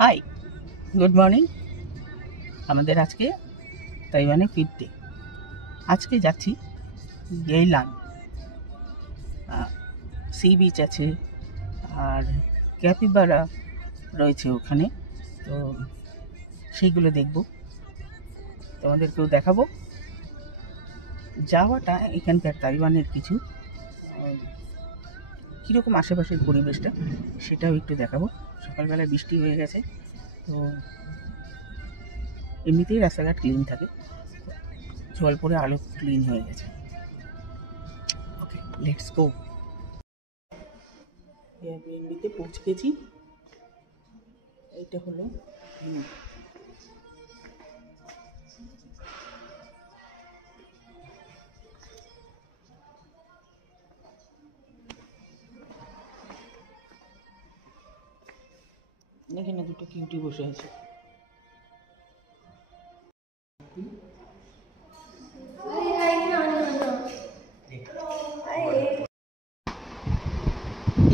High, good morning. আমাদের আজকে তাইওয়ানে ফিরতে আজকে যাচ্ছি গেইলান। সি বিচ আছে আর ক্যাপিবারা রয়েছে ওখানে, তো সেইগুলো দেখব, তোমাদেরকেও দেখাবো। যাওয়াটা এখানকার তাইওয়ানের কিছু কীরকম আশেপাশের পরিবেশটা সেটাও একটু দেখাবো। সকালবেলায় বৃষ্টি হয়ে গেছে, তো এমনিতেই রাস্তাঘাট ক্লিন থাকে, জল পরে আলো ক্লিন হয়ে গেছে। ওকে, লেটস গো। এয়ারবিএনবিতে পৌঁছে গেছি। এইটা হলো এখানে দুটো কিউটি বসে আছে।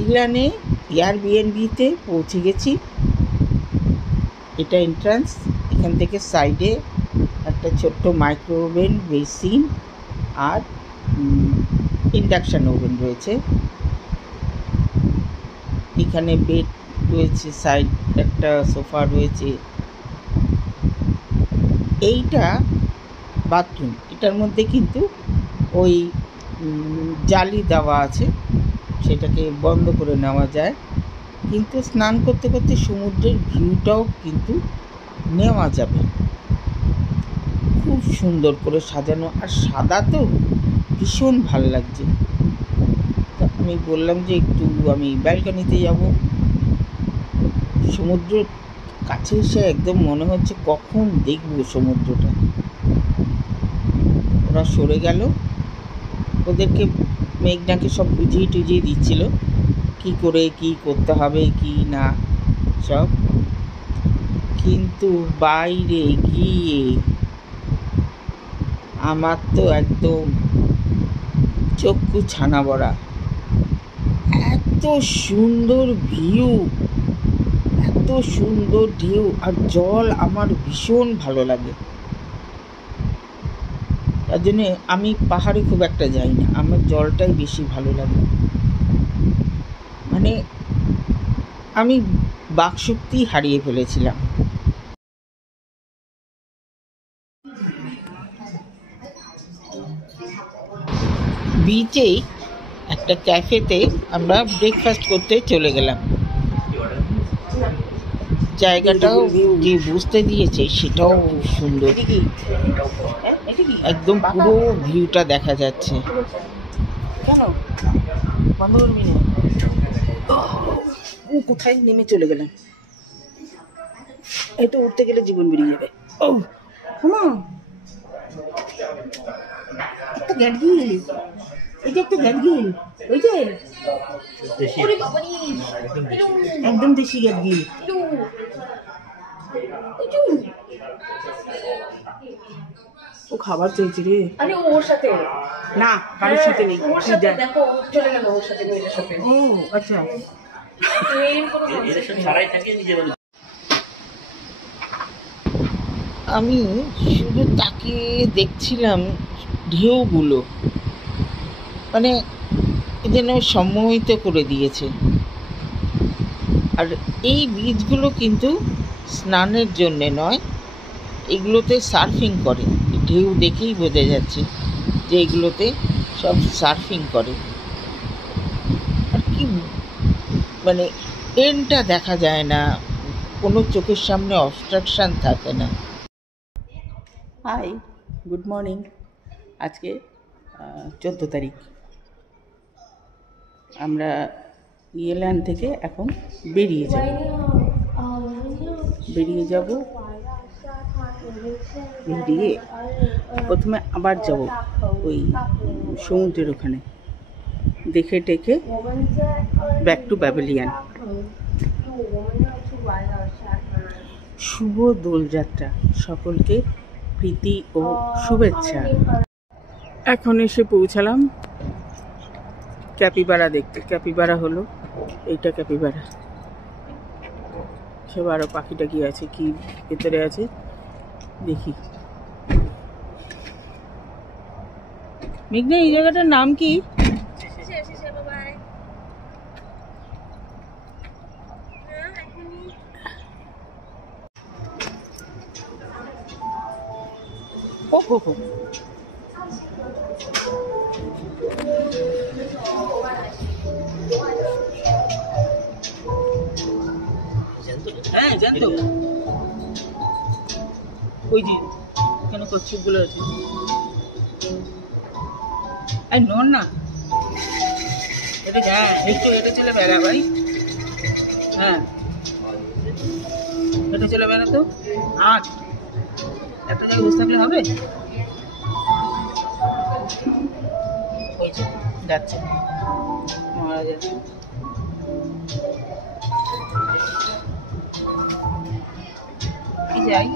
ইলানে এয়ারবিএনবিতে পৌঁছে গেছি। এটা এন্ট্রান্স। এখান থেকে সাইডে একটা ছোট্ট মাইক্রোওভেন, বেসিন আর ইন্ডাকশান ওভেন রয়েছে। এখানে বেড রয়েছে, সাইড একটা সোফা রয়েছে। এইটা বাথরুম। এটার মধ্যে কিন্তু ওই জালি দেওয়া আছে, সেটাকে বন্ধ করে নেওয়া যায়, কিন্তু স্নান করতে করতে সমুদ্রের ভিউটাও কিন্তু নেওয়া যাবে। খুব সুন্দর করে সাজানো, আর সাদা তো ভীষণ ভাল লাগছে। তা আমি বললাম যে একটু আমি ব্যালকনিতে যাব। সমুদ্রের কাছে এসে একদম মনে হচ্ছে কখন দেখব সমুদ্রটা। ওরা সরে গেল, ওদেরকে মেঘনাকে সব বুঝিয়ে টুজিয়ে দিচ্ছিল কি করে কি করতে হবে কি না সব। কিন্তু বাইরে গিয়ে আমার তো একদম চক্ষু ছানা বড়া। এত সুন্দর ভিউ, এত সুন্দর ঢেউ আর জল আমার ভীষণ ভালো লাগে। তার জন্যে আমি পাহাড়ে খুব একটা যাই না, আমার জলটাই বেশি ভালো লাগে। মানে আমি বাকশক্তি হারিয়ে ফেলেছিলাম। বিচেই একটা ক্যাফেতে আমরা ব্রেকফাস্ট করতে চলে গেলাম। জায়গাটাও যে বুঝতে দিয়েছে সেটাও খুব সুন্দর, একদম পুরো ভিউটা দেখা যাচ্ছে। ও কোথায় নেমে চলে গেলাম, এই তো উঠতে গেলে জীবন বেরিয়ে যাবে। ও মা, একটা গ্যাডগিল, এই যে একটা গ্যাডগিল, ওই যে একদম দেশি গ্যাডগিল। ও খাবার চেয়েছে রে। আরে ওর সাথে না, কারোর সাথে নেই। ওর সাথে দেখো চলে গেল, ওর সাথে মেয়েটার সাথে। ও আচ্ছা, আমি শুধু তাকিয়ে দেখছিলাম ঢেউগুলো, মানে যেন সম্মোহিত করে দিয়েছে। আর এই বীজগুলো কিন্তু স্নানের জন্যে নয়, এগুলোতে সার্ফিং করে। ঢেউ দেখেই বোঝা যাচ্ছে যে এগুলোতে সব সার্ফিং করে। আর কি মানে এন্ডটা দেখা যায় না, কোনো চোখের সামনে অবস্ট্রাকশান থাকে না। Hi, good morning. আজকে 14 তারিখ। আমরা ইয়েল্যান্ড থেকে এখন বেরিয়ে যাব। বেরিয়ে প্রথমে আবার যাব ওই সমুদ্রের ওখানে, দেখে টেকে ব্যাক টু প্যাভিলিয়ন। শুভ দোলযাত্রা, সকলকে প্রীতি ও শুভেচ্ছা। এখন এসে পৌঁছালাম ক্যাপিবারা দেখতে। ক্যাপিবারা হলো এইটা ক্যাপিবারা। সব আরো পাখিটা কি আছে, কি ভেতরে আছে দেখি। মেঘনা, এই জায়গাটার নাম কি? ও হো হো, হ্যাঁ জানতো। ওই যে এখানে কচ্ছপগুলো আছে। এই নর না, এটা হ্যাঁ একটু এটা চলে বেড়া ভাই। হ্যাঁ এটা চলে বেড়া তো। আর একটা জায়গায় বসে থাকলে হবে? ওই যে যাচ্ছে মহারাজা। কি যাই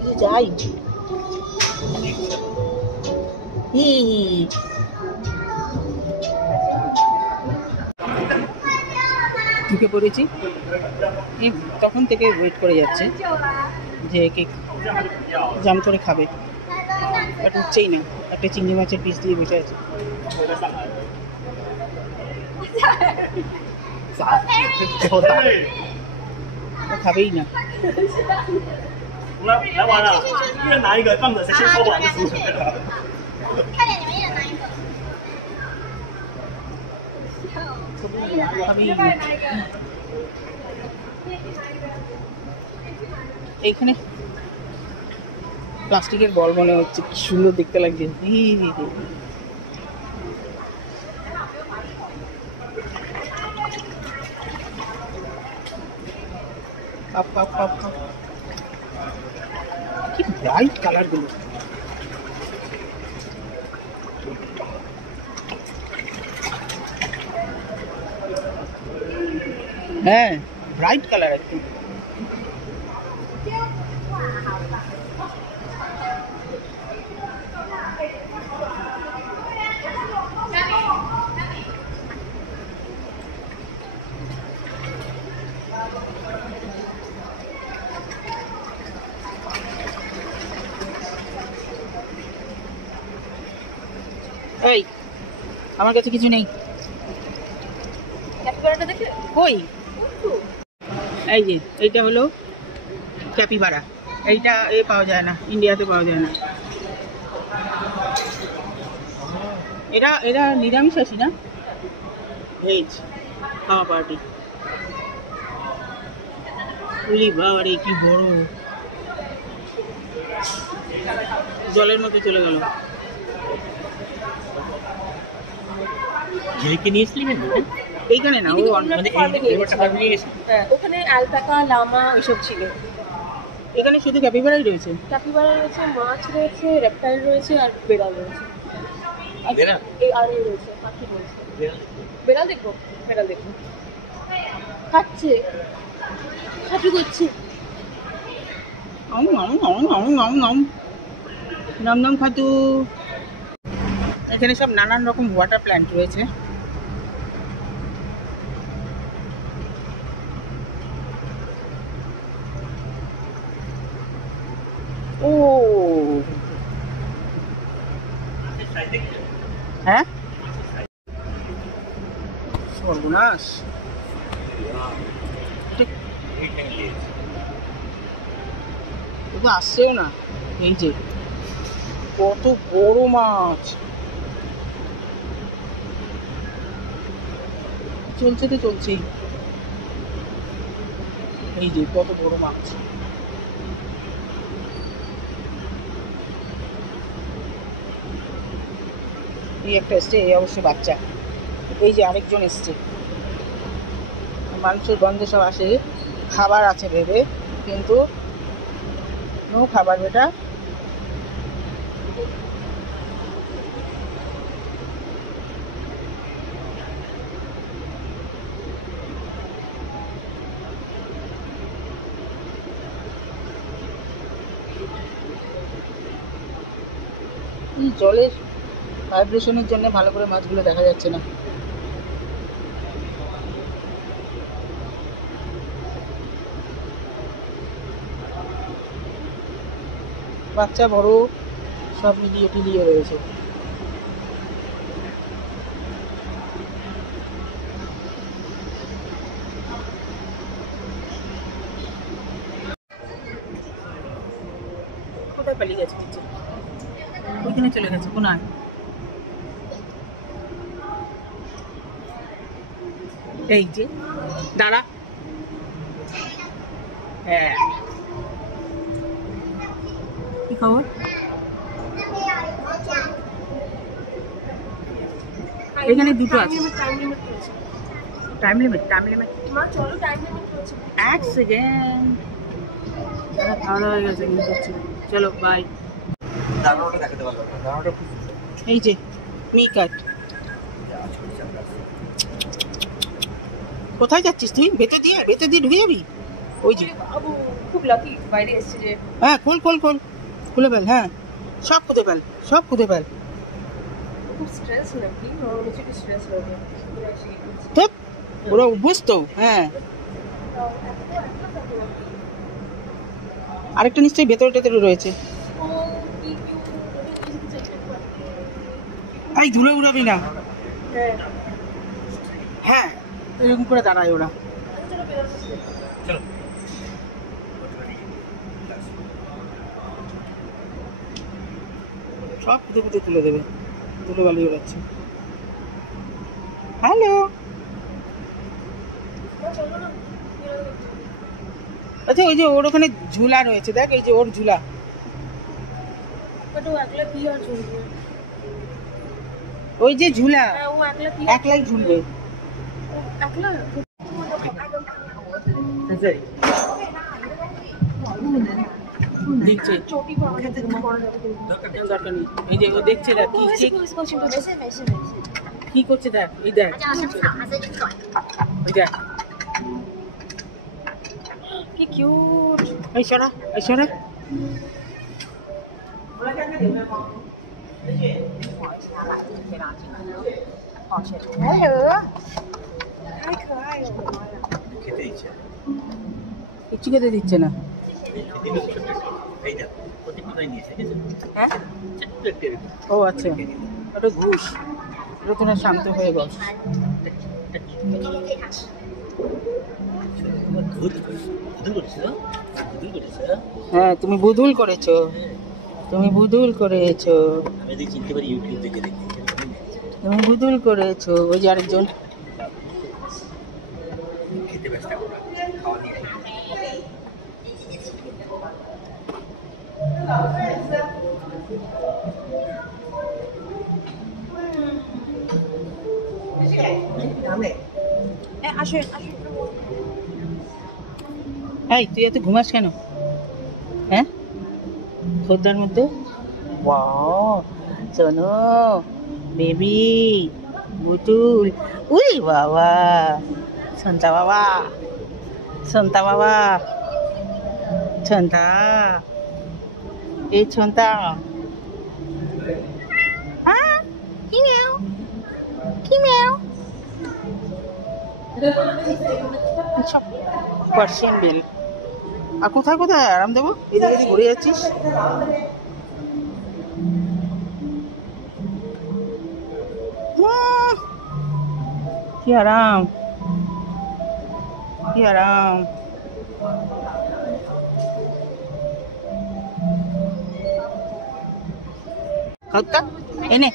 কি যাই ঢুকে পড়েছি। তখন থেকে ওয়েট করে যাচ্ছে যে একে জাম করে খাবে, বাট হচ্ছেই না। একটা চিংড়ি মাছের পিস দিয়ে বসে আছে। খাবেই না। 来完了，一人拿一个，放着谁先抽完就输了。快点，你们一人拿一个。 খাবেই না। এইখানে প্লাস্টিকের বল মনে হচ্ছে, কি সুন্দর দেখতে লাগছে। কি ব্রাইট কালার গুলো। হ্যাঁ ব্রাইট কালার একদম। এই আমার কাছে কিছু নেই। কই? এই যে এইটা হলো ক্যাপিবারা। এইটা পাওয়া যায় না, ইন্ডিয়াতে পাওয়া যায় না। এরা এরা নিরামিষাশী না, ভেজ খাওয়া পার্টি। উলি বাবারে কি বড়, জলের মধ্যে চলে গেল। এইখানে না, ও ওখানে আলপাকা, লামা ওইসব ছিল। এখানে শুধু ক্যাপিবারাই রয়েছে। ক্যাপিবারা রয়েছে, মাছ রয়েছে, রেপ্টাইল রয়েছে, আর বেড়াল রয়েছে। আর এই রয়েছে, পাখি রয়েছে। বেড়াল দেখবো, বেড়াল দেখবো। খাচ্ছে, হাঁটু করছে। নাম নাম খাতু। এখানে সব নানান রকম ওয়াটার প্ল্যান্ট রয়েছে। ও হ্যাঁ সর্বনাশ। তো আসছেও না। এই যে কত বড় মাছ, চলছে তো চলছেই। এই যে কত বড় মাছ। এই একটা এসছে, এই অবশ্য বাচ্চা। এই যে আরেকজন এসছে। মানুষের গন্ধে সব আসে, খাবার আছে ভেবে, কিন্তু নো খাবার বেটা। জলের ভাইব্রেশনের জন্য ভালো করে মাছগুলো দেখা যাচ্ছে না। বাচ্চা বড় সব মিলিয়ে টিলিয়ে রয়েছে। কোথায় পালিয়ে গেছে নিচে? ওইখানে চলে গেছে কোনায়। এই যে দাঁড়া। হ্যাঁ, কি খবর? এখানে দুটো আছে। Time limit? মা চলো, টাইম লিমিট রয়েছে। এক সেকেন্ড। খাওয়া দাওয়া হয়ে গেছে কিন্তু। চলো বাই। এই যে মি কাট। কোথায় যাচ্ছিস তুই? ভেতর দিয়ে ঢুকে যাবি? ওই যে বাবু খুব লাকি বাইরে এসেছে যে। হ্যাঁ, খোল খুলে ফেল। হ্যাঁ, সব খুঁজে ফেল। খুব স্ট্রেস নাকি? আমার নিচে কি স্ট্রেস লাগে? ঠিক ওরা অভ্যস্ত। হ্যাঁ, আরেকটা নিশ্চয়ই ভেতরে রয়েছে। এই ধুলো উড়াবি না। হ্যাঁ, এরকম করে দাঁড়ায় ওরা। সব খুঁজে তুলে দেবে। ধুলো বালি উড়াচ্ছে। হ্যালো, আচ্ছা ওই যে ওর ওখানে ঝুলা রয়েছে, দেখ এই যে ওর ঝুলা। ওই যে ঝুলা, একলাই ঝুলবে। দেখছে দরকার নেই। এই যে ও দেখছে, দেখ কি করছে, দেখ এই দেখ ওই দেখ। কি কিউট। এই সরা। কিচ্ছু খেতে দিচ্ছে না। হ্যাঁ, ও আচ্ছা, ওটা ঘুষ। ওটা তোরা শান্ত হয়ে বস। হ্যাঁ, তুমি বুদুল করেছো। তুমি বুদুল করেছো। ওই যে আরেকজন। এই তুই এত ঘুমাস কেন? হ্যাঁ, খোদ্দার মধ্যে। ওয়াও, শোনো বেবি বুতুল। উই বাবা, সন্তা বাবা। এই ছন্তা। হ্যাঁ, কি মেও সব পার্সিয়ান বেল। আর কোথায় আরাম দেবো? এদিকে ঘুরে যাচ্ছিস। কি আরাম। খাওয়া এনে।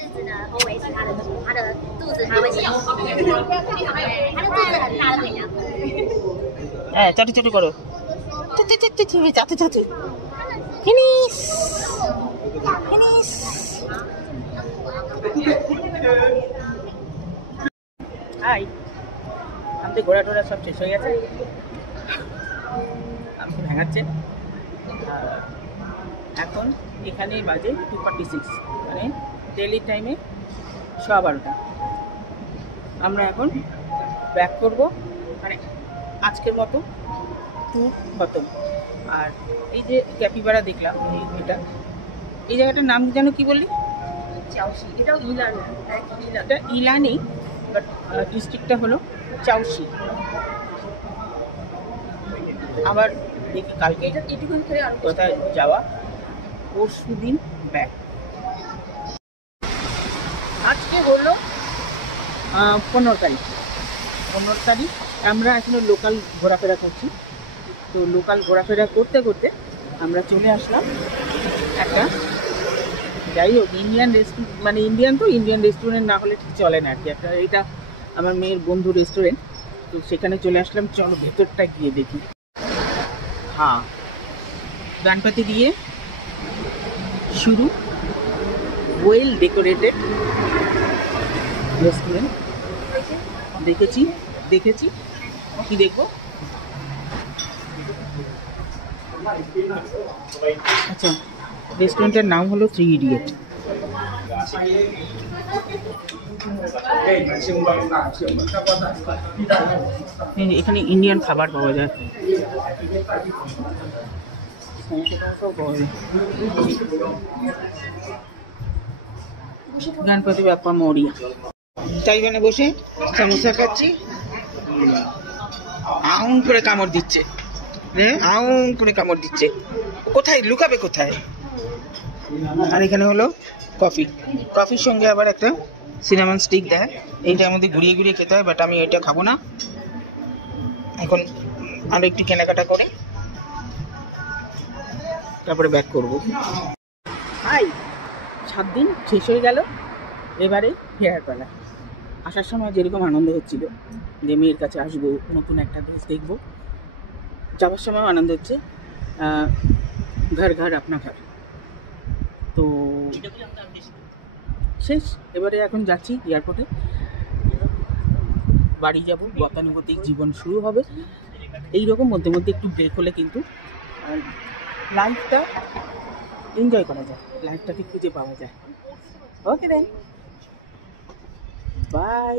它的肚子它会笑，它的肚子很大的尾巴。হ্যাঁ, চাটু করো। চাটু। ফিনিশ। হাই, আমাদের ঘোড়া টোড়া সব শেষ হয়ে গেছে। আমাকে ভেঙাচ্ছে। এখন এখানে বাজে 2:46, মানে ডেলি টাইমে 12:15। আমরা এখন ব্যাক করব, মানে আজকের মতো ট্যুর খতম। আর এই যে ক্যাপিবারা দেখলাম, এই জায়গাটার নাম যেন কি বললি? চাউশি। এটাও ইলান। এটা ইলানি, বাট ডিস্ট্রিক্টটা হলো চাউশি। আবার দেখি কালকে এটা এটুকুন খেলে আর কোথায় যাওয়া পরশুদিন ব্যাক। আজকে হলো 15 তারিখ। 15 তারিখ আমরা এখনো লোকাল ঘোরাফেরা করছি। তো লোকাল ঘোরাফেরা করতে করতে আমরা চলে আসলাম একটা, যাই হোক ইন্ডিয়ান রেস্টুরেন্ট, মানে ইন্ডিয়ান রেস্টুরেন্ট না হলে ঠিক চলে না আর কি। একটা এটা আমার মেয়ের বন্ধু রেস্টুরেন্ট, তো সেখানে চলে আসলাম। চলো ভেতরটা গিয়ে দেখি। হ্যাঁ, গণপতি দিয়ে শুরু, ওয়েল ডেকোরেটেড রেস্টুরেন্ট। দেখেছি কি দেখবো? আচ্ছা, রেস্টুরেন্টের নাম হলো 3 ইডিয়েট। এখানে ইন্ডিয়ান খাবার পাওয়া যায়, গণপতি বাপ্পা মৌরিয়া। তাইওয়ানে বসে সমোসা খাচ্ছি, আউন করে কামড় দিচ্ছে, আউন করে কামড় দিচ্ছে। কোথায় লুকাবে কোথায়? আর এখানে হলো কফির সঙ্গে আবার একটা সিনামন স্টিক দেয়। এইটা আমাদের ঘুরিয়ে ঘুরিয়ে খেতে হয়, বাট আমি এটা খাবো না। এখন আরো একটু কেনাকাটা করে তারপরে ব্যাক করবো। 7 দিন শেষ হয়ে গেল, এবারে ফেরার পালা। আসার সময় যেরকম আনন্দ হচ্ছিল যে মেয়ের কাছে আসবো, নতুন একটা দেশ দেখবো, যাওয়ার সময় আনন্দ হচ্ছে ঘর আপনা ঘর। তো শেষ, এবারে এখন যাচ্ছি এয়ারপোর্টে, বাড়ি যাব। গতানুগতিক জীবন শুরু হবে। এইরকম মধ্যে মধ্যে একটু ব্রেক হলে কিন্তু লাইফটা এনজয় করা যায়, লাইফটাকে খুঁজে পাওয়া যায়। ওকে দেন, বাই।